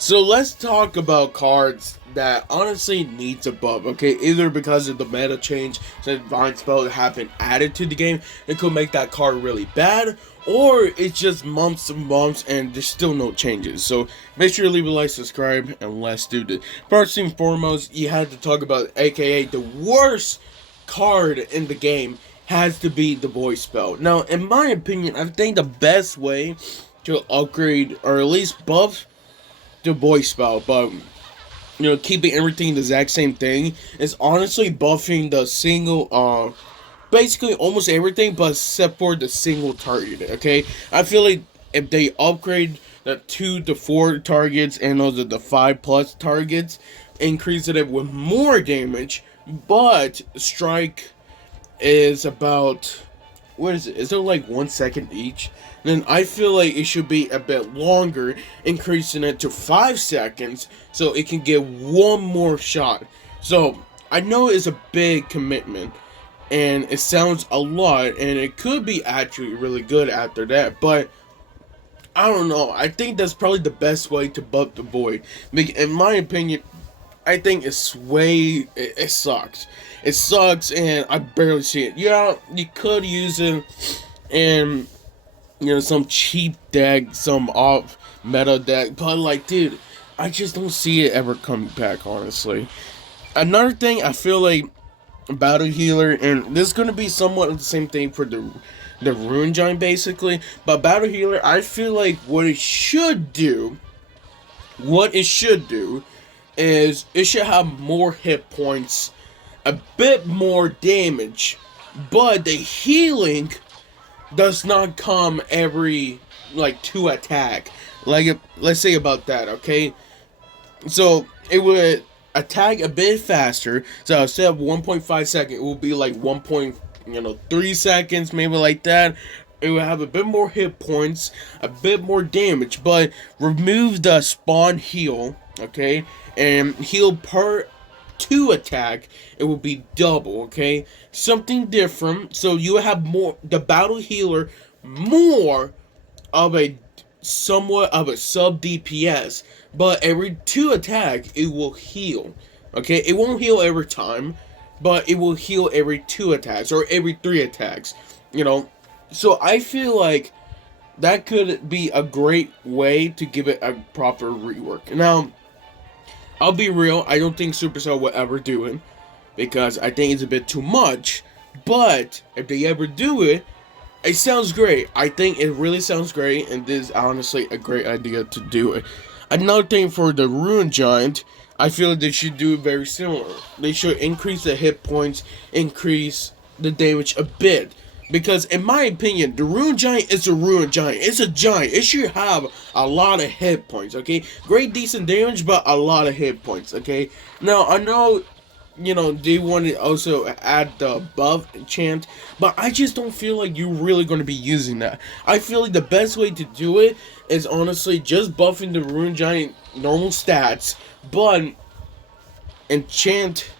So let's talk about cards that honestly needs a buff, okay? Either because of the meta change, so divine spell that have been added to the game, it could make that card really bad, or it's just months and months and there's still no changes. So make sure you leave a like, subscribe, and let's do this. First and foremost, you had to talk about aka the worst card in the game has to be the voice spell. Now, in my opinion, I think the best way to upgrade or at least buff the voice spell, but keeping everything the exact same thing is honestly buffing the single basically almost everything but except for the single target. Okay, I feel like if they upgrade the 2 to 4 targets and those are the 5 plus targets, increase it with more damage, but strike is about, what is it? Is it like 1 second each? Then I feel like it should be a bit longer, increasing it to 5 seconds so it can get one more shot. So I know it's a big commitment and it sounds a lot and it could be actually really good after that, but I don't know. I think that's probably the best way to buff the void. In my opinion, I think it sucks. It sucks, and I barely see it. Yeah, you could use it in some cheap deck, some off meta deck, but like, dude, I just don't see it ever coming back. Honestly, another thing I feel like battle healer, and this is gonna be somewhat the same thing for the rune giant basically, but battle healer, I feel like what it should do is it should have more hit points, a bit more damage, but the healing does not come every like 2 attack. Like, let's say about that, okay? So it would attack a bit faster. So instead of 1.5 seconds, it will be like 1.3 seconds, maybe like that. It will have a bit more hit points, a bit more damage, but remove the spawn heal, okay? And heal per 2 attack, it will be double, okay? Something different, so you have more, the battle healer, more of a, somewhat of a sub DPS, but every 2 attack, it will heal, okay? It won't heal every time, but it will heal every 2 attacks, or every 3 attacks, So I feel like that could be a great way to give it a proper rework. Now, I'll be real, I don't think Supercell will ever do it, because I think it's a bit too much, but if they ever do it, it sounds great. I think it really sounds great, and this is honestly a great idea to do it. Another thing for the Rune Giant, I feel like they should do it very similar. They should increase the hit points, increase the damage a bit. Because in my opinion, the Rune Giant is a Rune Giant. It's a giant. It should have a lot of hit points, okay? Great decent damage, but a lot of hit points, okay? Now, I know, they want to also add the buff chant, but I just don't feel like you're really going to be using that. I feel like the best way to do it is honestly just buffing the Rune Giant normal stats, but enchant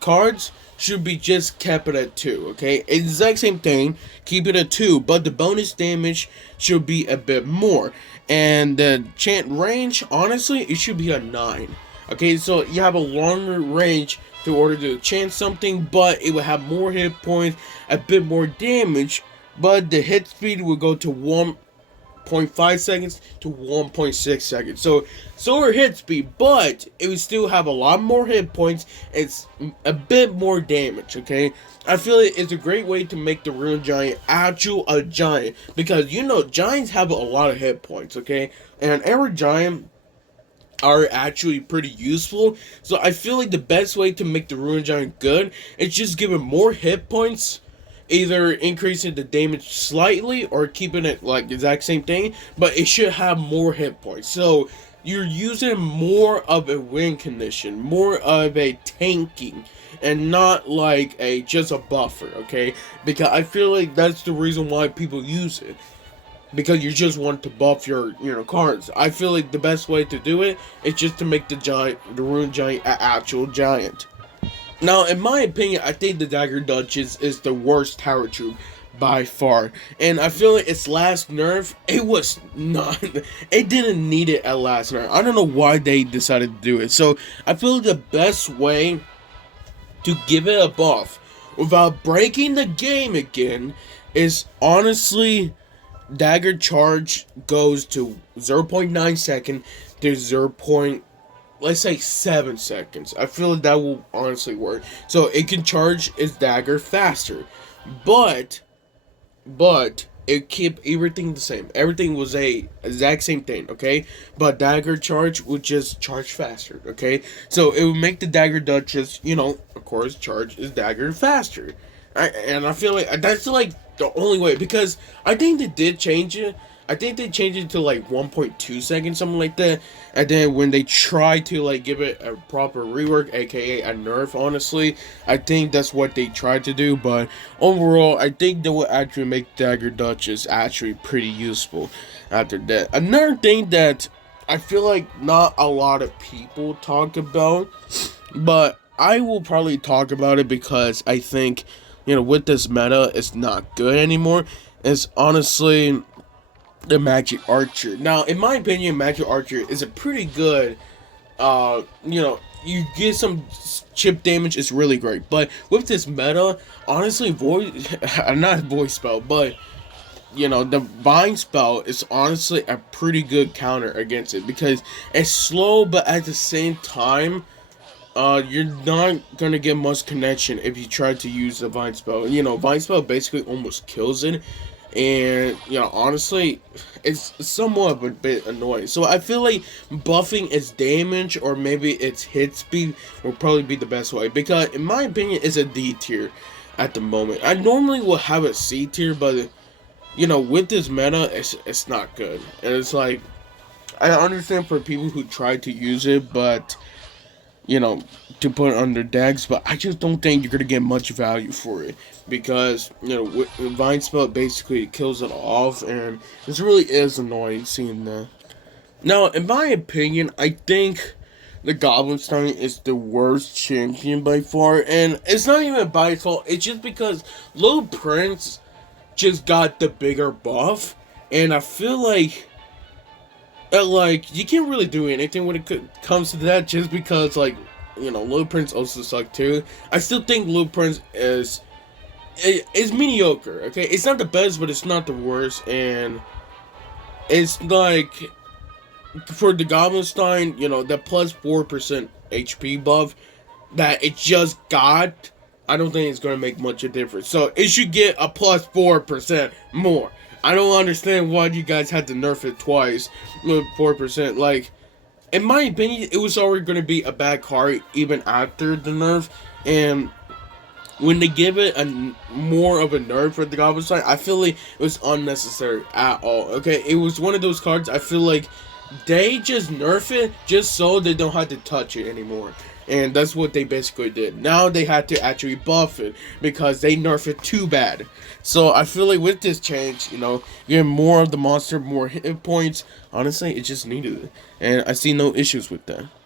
cards should be just kept it at 2, okay? Exact same thing, keep it at 2, but the bonus damage should be a bit more. And the chant range, honestly, it should be a 9. Okay, so you have a longer range to order to chant something, but it will have more hit points, a bit more damage, but the hit speed will go to 1.5 seconds to 1.6 seconds. So slower hit speed, but it would still have a lot more hit points. It's a bit more damage, okay? I feel like it's a great way to make the Rune Giant a giant, because giants have a lot of hit points, okay? And every giant are actually pretty useful. So I feel like the best way to make the Rune Giant good is just give it more hit points, either increasing the damage slightly or keeping it like the exact same thing, but it should have more hit points. So you're using more of a win condition, more of a tanking, and not like just a buffer, okay? Because I feel like that's the reason why people use it, because you just want to buff your cards. I feel like the best way to do it is just to make the Rune Giant an actual giant. Now, in my opinion, I think the Dagger Duchess is the worst tower troop. by far. And I feel like its last nerf, it was not, it didn't need it at last nerf. I don't know why they decided to do it. So I feel the best way to give it a buff without breaking the game again is honestly Dagger charge goes to 0.9 second to 0. Let's say 7 seconds. I feel like that will honestly work. So it can charge its dagger faster. But it kept everything the same. Everything was a exact same thing, okay? But dagger charge would just charge faster, okay? So it would make the dagger duchess, of course, charge its dagger faster. And I feel like that's like the only way, because I think they did change it. I think they changed it to like 1.2 seconds, something like that. And then when they try to like give it a proper rework, aka a nerf, honestly, I think that's what they tried to do. But overall, I think that will actually make Dagger Duchess actually pretty useful after that. Another thing that I feel like not a lot of people talk about, but I will probably talk about it because I think, with this meta, it's not good anymore. It's honestly the Magic Archer. Now, in my opinion, Magic Archer is a pretty good, you get some chip damage, it's really great. But with this meta, honestly, not voice spell, but, the Vine spell is honestly a pretty good counter against it, because it's slow, but at the same time, you're not gonna get much connection if you try to use the Vine spell. Vine spell basically almost kills it. And, honestly, it's somewhat of a bit annoying. So I feel like buffing its damage or maybe its hit speed will probably be the best way. Because, in my opinion, it's a D tier at the moment. I normally will have a C tier, but, with this meta, it's not good. And it's like, I understand for people who try to use it, but, to put it under decks, but I just don't think you're going to get much value for it. Because, with Vine Spell basically kills it off, and it really is annoying seeing that. Now, in my opinion, I think the Goblin stein is the worst champion by far, and it's not even by its fault, it's just because Little Prince just got the bigger buff, and I feel like, you can't really do anything when it comes to that, just because, Little Prince also sucked too. I still think Little Prince is mediocre, okay? It's not the best, but it's not the worst, and it's like, for the Goblin stein, that plus 4% HP buff that it just got, I don't think it's going to make much of a difference. So, it should get a plus 4% more. I don't understand why you guys had to nerf it twice with 4%. Like, in my opinion, it was already going to be a bad card even after the nerf, and when they give it more of a nerf for the Goblin stein, I feel like it was unnecessary at all, okay? It was one of those cards, I feel like they just nerf it just so they don't have to touch it anymore. And that's what they basically did. Now they had to actually buff it because they nerfed it too bad. So I feel like with this change, getting more of the monster, more hit points, honestly, it just needed it. And I see no issues with that.